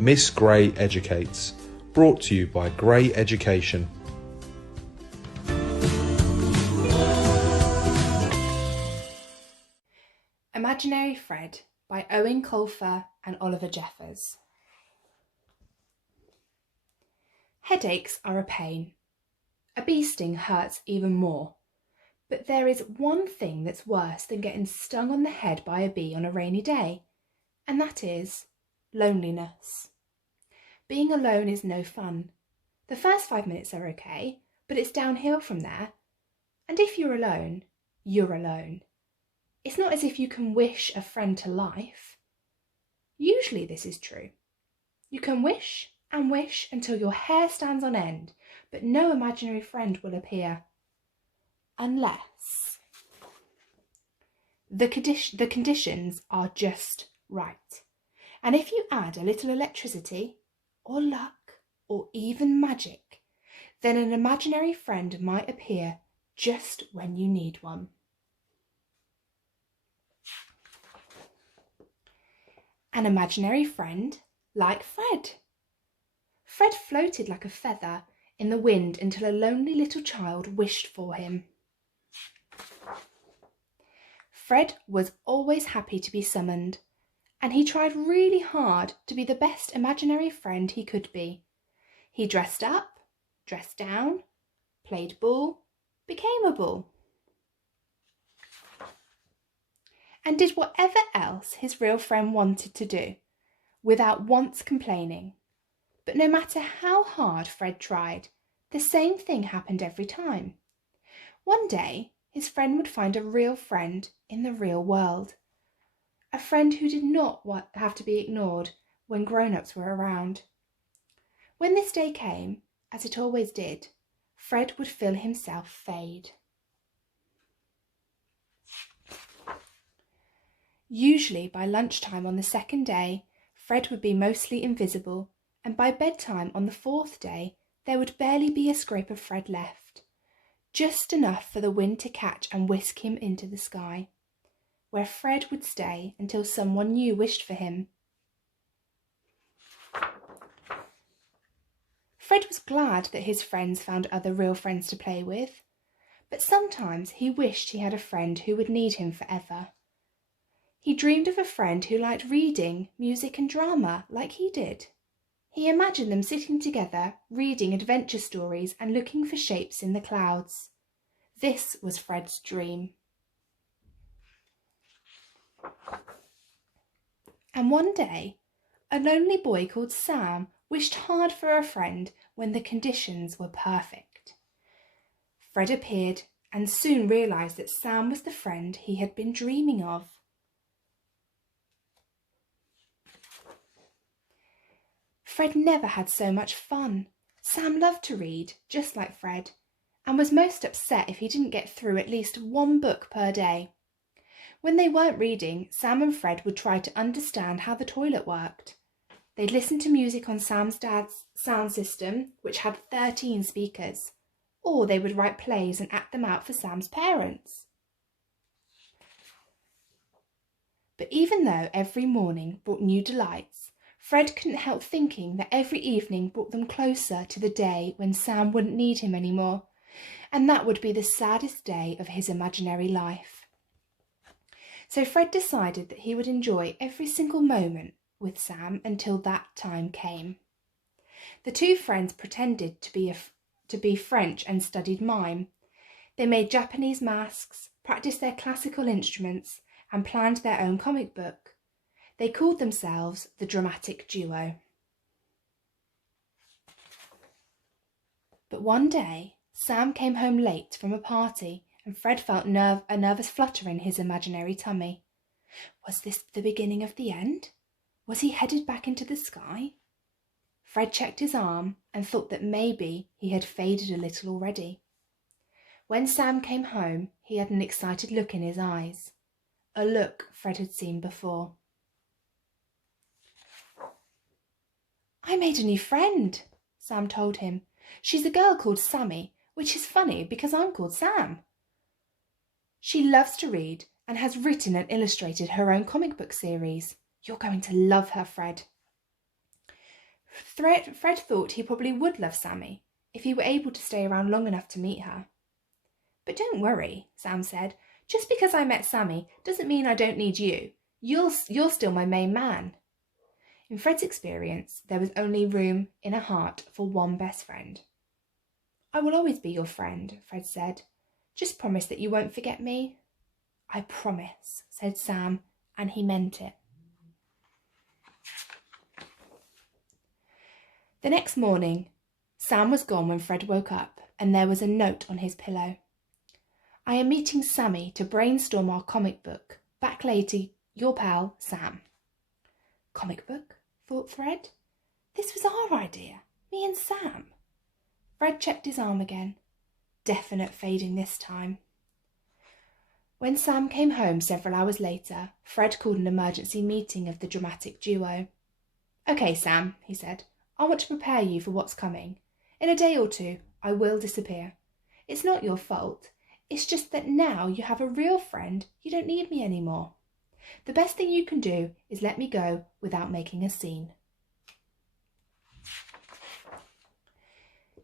Miss Gray Educates, brought to you by Gray Education. Imaginary Fred by Eoin Colfer and Oliver Jeffers. Headaches are a pain. A bee sting hurts even more. But there is one thing that's worse than getting stung on the head by a bee on a rainy day, and that is loneliness. Being alone is no fun. The first 5 minutes are okay, but it's downhill from there. And if you're alone, you're alone. It's not as if you can wish a friend to life. Usually this is true. You can wish and wish until your hair stands on end, but no imaginary friend will appear. Unless the conditions are just right. And if you add a little electricity, or luck, or even magic, then an imaginary friend might appear just when you need one. An imaginary friend like Fred. Fred floated like a feather in the wind until a lonely little child wished for him. Fred was always happy to be summoned, and he tried really hard to be the best imaginary friend he could be. He dressed up, dressed down, played ball, became a bull, and did whatever else his real friend wanted to do, without once complaining. But no matter how hard Fred tried, the same thing happened every time. One day, his friend would find a real friend in the real world. A friend who did not have to be ignored when grown-ups were around. When this day came, as it always did, Fred would feel himself fade. Usually by lunchtime on the second day, Fred would be mostly invisible, and by bedtime on the fourth day, there would barely be a scrap of Fred left. Just enough for the wind to catch and whisk him into the sky, where Fred would stay until someone new wished for him. Fred was glad that his friends found other real friends to play with, but sometimes he wished he had a friend who would need him forever. He dreamed of a friend who liked reading, music and drama like he did. He imagined them sitting together, reading adventure stories and looking for shapes in the clouds. This was Fred's dream. And one day, a lonely boy called Sam wished hard for a friend when the conditions were perfect. Fred appeared and soon realised that Sam was the friend he had been dreaming of. Fred never had so much fun. Sam loved to read, just like Fred, and was most upset if he didn't get through at least one book per day. When they weren't reading, Sam and Fred would try to understand how the toilet worked. They'd listen to music on Sam's dad's sound system, which had 13 speakers, or they would write plays and act them out for Sam's parents. But even though every morning brought new delights, Fred couldn't help thinking that every evening brought them closer to the day when Sam wouldn't need him anymore, and that would be the saddest day of his imaginary life. So Fred decided that he would enjoy every single moment with Sam until that time came. The two friends pretended to be French and studied mime. They made Japanese masks, practiced their classical instruments, and planned their own comic book. They called themselves the Dramatic Duo. But one day, Sam came home late from a party and Fred felt a nervous flutter in his imaginary tummy. Was this the beginning of the end? Was he headed back into the sky? Fred checked his arm and thought that maybe he had faded a little already. When Sam came home, he had an excited look in his eyes, a look Fred had seen before. "I made a new friend," Sam told him. "She's a girl called Sammy, which is funny because I'm called Sam. She loves to read and has written and illustrated her own comic book series. You're going to love her, Fred." Fred thought he probably would love Sammy if he were able to stay around long enough to meet her. "But don't worry," Sam said. "Just because I met Sammy doesn't mean I don't need you. You're still my main man." In Fred's experience, there was only room in a heart for one best friend. "I will always be your friend," Fred said. "Just promise that you won't forget me." "I promise," said Sam, and he meant it. The next morning, Sam was gone when Fred woke up, and there was a note on his pillow. "I am meeting Sammy to brainstorm our comic book. Back later, your pal, Sam." Comic book? Thought Fred. This was our idea, me and Sam. Fred checked his arm again. Definite fading this time. When Sam came home several hours later, Fred called an emergency meeting of the dramatic duo. "Okay, Sam," he said, "I want to prepare you for what's coming. In a day or two, I will disappear. It's not your fault. It's just that now you have a real friend, you don't need me anymore. The best thing you can do is let me go without making a scene."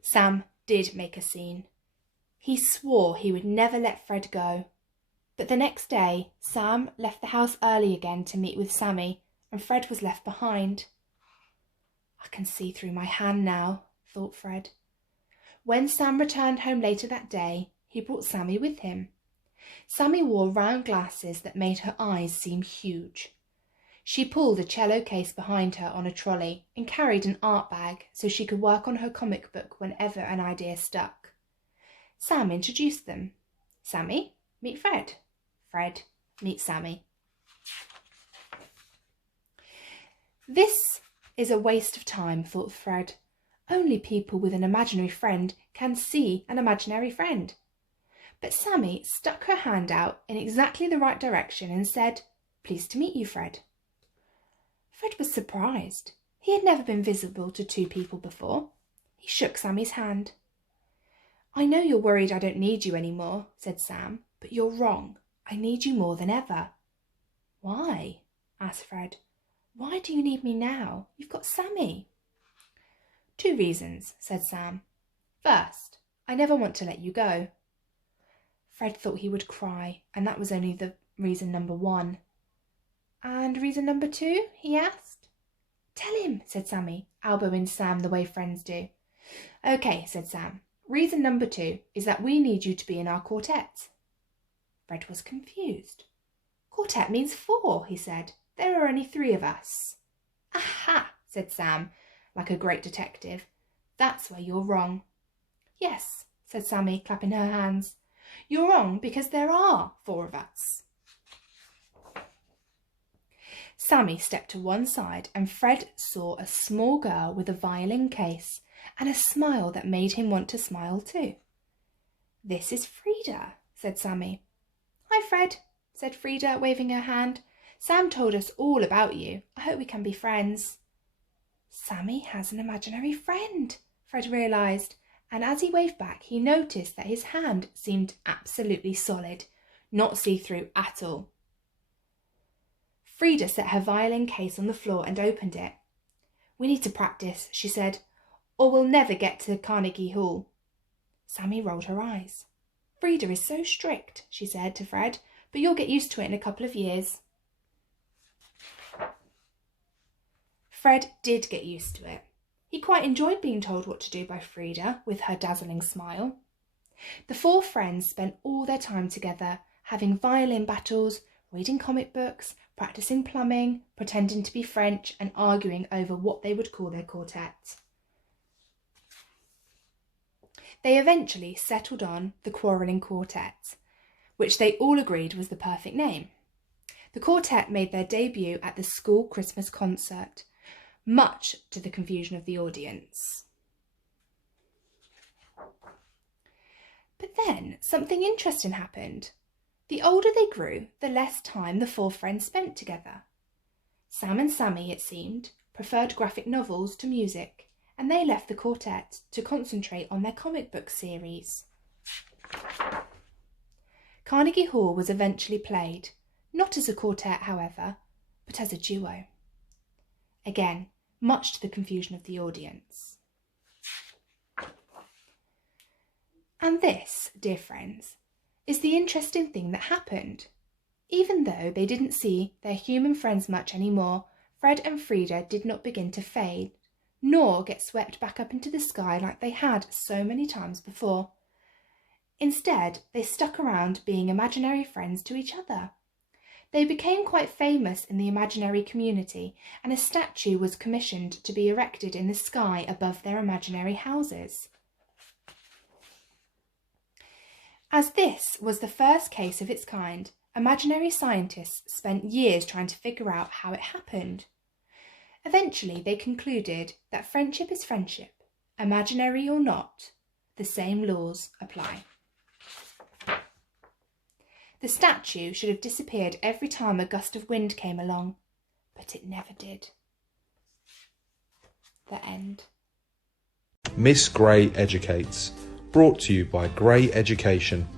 Sam did make a scene. He swore he would never let Fred go. But the next day, Sam left the house early again to meet with Sammy, and Fred was left behind. "I can see through my hand now," thought Fred. When Sam returned home later that day, he brought Sammy with him. Sammy wore round glasses that made her eyes seem huge. She pulled a cello case behind her on a trolley and carried an art bag so she could work on her comic book whenever an idea stuck. Sam introduced them. "Sammy, meet Fred. Fred, meet Sammy." This is a waste of time, thought Fred. Only people with an imaginary friend can see an imaginary friend. But Sammy stuck her hand out in exactly the right direction and said, "Pleased to meet you, Fred." Fred was surprised. He had never been visible to two people before. He shook Sammy's hand. "I know you're worried I don't need you anymore," said Sam, "but you're wrong. I need you more than ever." "Why?" asked Fred. "Why do you need me now? You've got Sammy." "Two reasons," said Sam. "First, I never want to let you go." Fred thought he would cry, and that was only the reason number one. "And reason number two?" he asked. "Tell him," said Sammy, elbowing Sam the way friends do. "Okay," said Sam. "Reason number two is that we need you to be in our quartet." Fred was confused. "Quartet means four," he said. "There are only three of us." "Aha," said Sam, like a great detective. "That's where you're wrong." "Yes," said Sammy, clapping her hands. "You're wrong because there are four of us." Sammy stepped to one side and Fred saw a small girl with a violin case and a smile that made him want to smile too. "This is Frida," said Sammy. "Hi, Fred," said Frida, waving her hand. "Sam told us all about you. I hope we can be friends." Sammy has an imaginary friend, Fred realised, and as he waved back, he noticed that his hand seemed absolutely solid, not see-through at all. Frida set her violin case on the floor and opened it. "We need to practice," she said, "or we'll never get to Carnegie Hall." Sammy rolled her eyes. "Frida is so strict," she said to Fred, "but you'll get used to it in a couple of years." Fred did get used to it. He quite enjoyed being told what to do by Frida with her dazzling smile. The four friends spent all their time together, having violin battles, reading comic books, practicing plumbing, pretending to be French, and arguing over what they would call their quartet. They eventually settled on the Quarrelling Quartet, which they all agreed was the perfect name. The quartet made their debut at the school Christmas concert, much to the confusion of the audience. But then something interesting happened. The older they grew, the less time the four friends spent together. Sam and Sammy, it seemed, preferred graphic novels to music, and they left the quartet to concentrate on their comic book series. Carnegie Hall was eventually played, not as a quartet, however, but as a duo. Again, much to the confusion of the audience. And this, dear friends, is the interesting thing that happened. Even though they didn't see their human friends much anymore, Fred and Frida did not begin to fade, nor get swept back up into the sky like they had so many times before. Instead, they stuck around being imaginary friends to each other. They became quite famous in the imaginary community, and a statue was commissioned to be erected in the sky above their imaginary houses. As this was the first case of its kind, imaginary scientists spent years trying to figure out how it happened. Eventually, they concluded that friendship is friendship, imaginary or not. The same laws apply. The statue should have disappeared every time a gust of wind came along, but it never did. The end. Miss Gray Educates, brought to you by Gray Education.